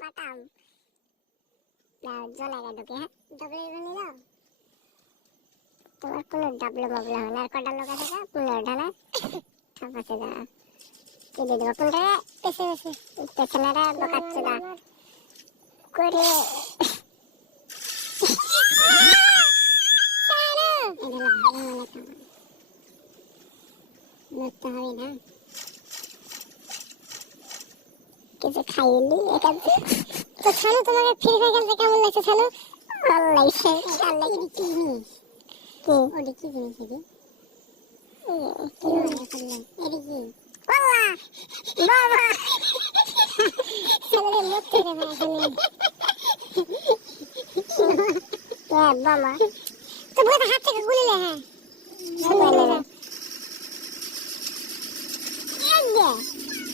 বাটাম দাও জলাগা ঢুকে। হ্যাঁ ডাবলে বানিয়ে দাও। তোমার কোনো ডাবলে বাবলে হবে না। আর কটা লোক আছে? 15 ঢালা ঠিক আছে। দাঁড়া কি দিয়ে দেবো কোনটা? পেছে পেছে পেছনেরা বকাচ্ছে না করে নড়তে হবে না। কিছু খাইনি এখান তো ছানো। তোমাকে ফ্রি ফায়ার খেলতে কেমন লাগছে ছানো? ভালো লাগছে। কি জিনিস? কি ওটা কি জিনিস? এটা এটা কি? বাবা বাবা ছেলে মরতে দেবে এখানে। হ্যাঁ বাবা তো বলে হাত থেকে গুলি লে। হ্যাঁ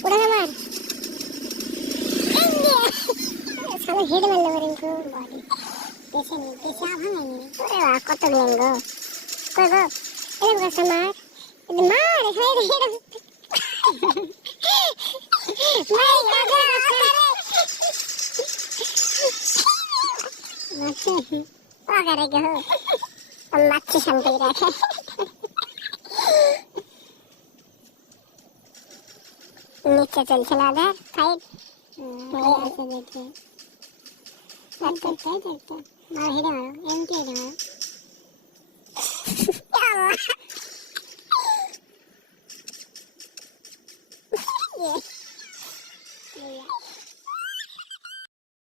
ওটা আমার সামনে হেড মারলে পারেন তো বডি পেছে নি পেছে ভাঙাইনি। ওরে বাবা কত লেঙ্গ কই গো এরকম কাছে মার মার এখানে হেড মাই গাদা মাছে পাগারে গো মাছে শান্তি রাখে। নিচে চলছে না আধার ফাইট আছে দেখে একটা মার হেডে মারো এমটি হেডে মারো।